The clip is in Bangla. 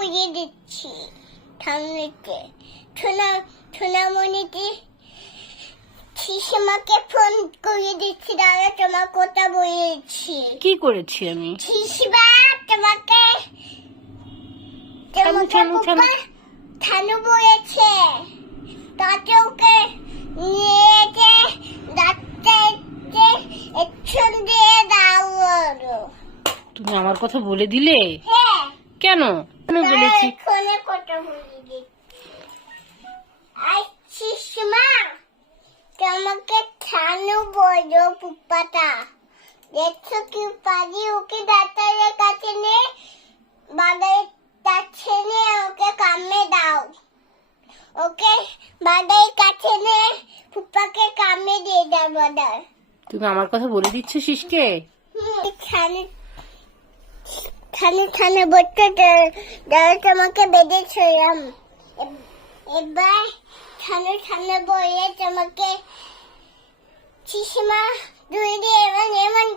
বুঝিয়ে দিচ্ছি ঠান্ডাতে সোনা সোনামণিকে শিশিমাকে ফোন করে দিচ্ছি দাদা তোমার কথা বলেছি। কি করেছি আমি? শিশিমা তোমাকে তোমাকে থানু বলেছে। তাতে ওকে নিয়ে যে ডাক্তারকে একশন দিয়ে দাও। তুমি আমার কথা বলে দিলে? হ্যাঁ। কেন? বলেছি তোমাকে থানু বলো পুপ্পাটা দেখছ কি পারি? ওকে ডাক্তারের কাছে নে বাবার কাছে নে ওকে কামে দাও। ওকে বাবার কাছে নে পুপ্পাকে কামে দিয়ে দাও বাদার তুমি আমার কথা বলে দিচ্ছ শিসকে খানে খানে খানে বসতে দাদা তোমাকে বেঁধেছিলাম। এবার খানে খানে বইয়ে তোমাকে শিশিমা দুই দিয়ে এমন এমন